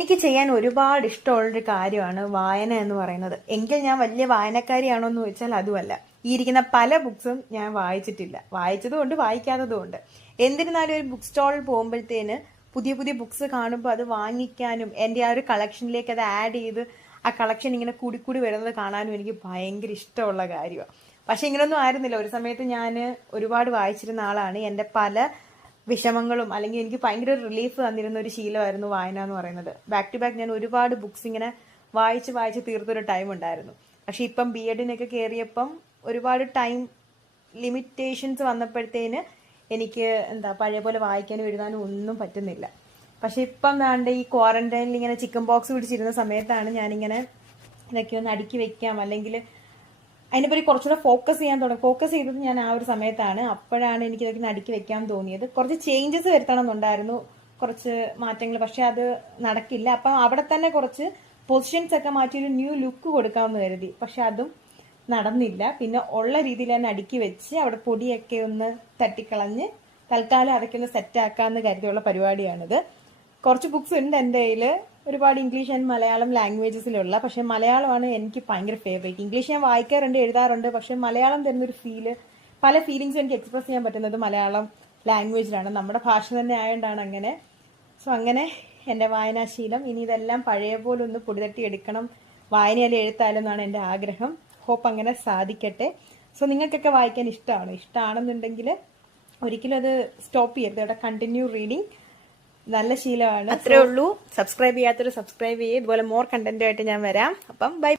എനിക്ക് ചെയ്യാൻ ഒരുപാട് ഇഷ്ടമുള്ളൊരു കാര്യമാണ് വായന എന്ന് പറയുന്നത്. എങ്കിൽ ഞാൻ വലിയ വായനക്കാരിയാണോ എന്ന് ചോദിച്ചാൽ അതുമല്ല. ഈ ഇരിക്കുന്ന പല ബുക്സും ഞാൻ വായിച്ചിട്ടില്ല. വായിച്ചതുകൊണ്ട് വായിക്കാത്തതുകൊണ്ട്. എന്നിരുന്നാലും ഒരു ബുക്ക് സ്റ്റാളിൽ പോകുമ്പോഴത്തേന് പുതിയ പുതിയ ബുക്സ് കാണുമ്പോൾ അത് വാങ്ങിക്കാനും എൻ്റെ ആ ഒരു കളക്ഷനിലേക്ക് അത് ആഡ് ചെയ്ത് ആ കളക്ഷൻ ഇങ്ങനെ കൂടി കൂടി വരുന്നത് കാണാനും എനിക്ക് ഭയങ്കര ഇഷ്ടമുള്ള കാര്യമാണ്. പക്ഷെ ഇങ്ങനൊന്നും ആയിരുന്നില്ല. ഒരു സമയത്ത് ഞാൻ ഒരുപാട് വായിച്ചിരുന്ന ആളാണ്. എൻ്റെ പല വിഷമങ്ങളും അല്ലെങ്കിൽ എനിക്ക് ഭയങ്കര റിലീഫ് തന്നിരുന്ന ഒരു ശീലമായിരുന്നു വായന എന്ന് പറയുന്നത്. ബാക്ക് ടു ബാക്ക് ഞാൻ ഒരുപാട് ബുക്സ് ഇങ്ങനെ വായിച്ച് വായിച്ച് തീർത്തൊരു ടൈം ഉണ്ടായിരുന്നു. പക്ഷെ ഇപ്പം ബി എഡിനൊക്കെ കയറിയപ്പം ഒരുപാട് ടൈം ലിമിറ്റേഷൻസ് വന്നപ്പോഴത്തേന് എനിക്ക് പഴയ പോലെ വായിക്കാനും എഴുതാനും ഒന്നും പറ്റുന്നില്ല. പക്ഷെ ഇപ്പം ദാണ്ട് ഈ ക്വാറന്റൈനിൽ ഇങ്ങനെ ചിക്കൻ ബോക്സ് പിടിച്ചിരുന്ന സമയത്താണ് ഞാനിങ്ങനെ ഇതൊക്കെ ഒന്ന് അടുക്കി വെക്കാം, അല്ലെങ്കിൽ അതിനെപ്പറ്റി കുറച്ചുകൂടെ ഫോക്കസ് ചെയ്യാൻ തുടങ്ങി. ഫോക്കസ് ചെയ്തത് ഞാൻ ആ ഒരു സമയത്താണ്. അപ്പോഴാണ് എനിക്ക് ഇതൊക്കെ അടുക്കി വെക്കാൻ തോന്നിയത്. കുറച്ച് ചേഞ്ചസ് വരുത്തണം എന്നുണ്ടായിരുന്നു, കുറച്ച് മാറ്റങ്ങൾ. പക്ഷെ അത് നടക്കില്ല. അപ്പം അവിടെ തന്നെ കുറച്ച് പൊസിഷൻസ് ഒക്കെ മാറ്റി ഒരു ന്യൂ ലുക്ക് കൊടുക്കാമെന്ന് കരുതി. പക്ഷെ അതും നടന്നില്ല. പിന്നെ ഉള്ള രീതിയിൽ തന്നെ അടുക്കി വെച്ച് അവിടെ പൊടിയൊക്കെ ഒന്ന് തട്ടിക്കളഞ്ഞ് തൽക്കാലം അതൊക്കെ ഒന്ന് സെറ്റ് ആക്കാമെന്ന് കരുതിയുള്ള പരിപാടിയാണിത്. കുറച്ച് ബുക്സ് ഉണ്ട് എൻ്റെ കയ്യിൽ, ഒരുപാട് ഇംഗ്ലീഷ് ആൻഡ് മലയാളം ലാംഗ്വേജസിലുള്ള. പക്ഷെ മലയാളമാണ് എനിക്ക് ഭയങ്കര ഫേവറേറ്റ്. ഇംഗ്ലീഷ് ഞാൻ വായിക്കാറുണ്ട്, എഴുതാറുണ്ട്. പക്ഷെ മലയാളം തരുന്നൊരു ഫീല്, പല ഫീലിങ്സും എനിക്ക് എക്സ്പ്രസ് ചെയ്യാൻ പറ്റുന്നത് മലയാളം ലാംഗ്വേജിലാണ്. നമ്മുടെ ഭാഷ തന്നെ ആയതുകൊണ്ടാണ് അങ്ങനെ. സോ അങ്ങനെ എൻ്റെ വായനാശീലം ഇനി ഇതെല്ലാം പഴയ പോലെ ഒന്ന് പൊടിതട്ടി എടുക്കണം, വായനയാലും എഴുത്താലും എന്നാണ് എൻ്റെ ആഗ്രഹം. ഹോപ്പ് അങ്ങനെ സാധിക്കട്ടെ. സോ നിങ്ങൾക്കൊക്കെ വായിക്കാൻ ഇഷ്ടമാണെന്നുണ്ടെങ്കിൽ ഒരിക്കലും അത് സ്റ്റോപ്പ് ചെയ്യരുത്. അവിടെ കണ്ടിന്യൂ റീഡിങ് നല്ല ശീലമാണ്. അത്രേ ഉള്ളൂ. സബ്സ്ക്രൈബ് ചെയ്യാത്തൊരു സബ്സ്ക്രൈബ് ചെയ്യേ. ഇതുപോലെ മോർ കണ്ടന്റുമായിട്ട് ഞാൻ വരാം. അപ്പം ബൈ.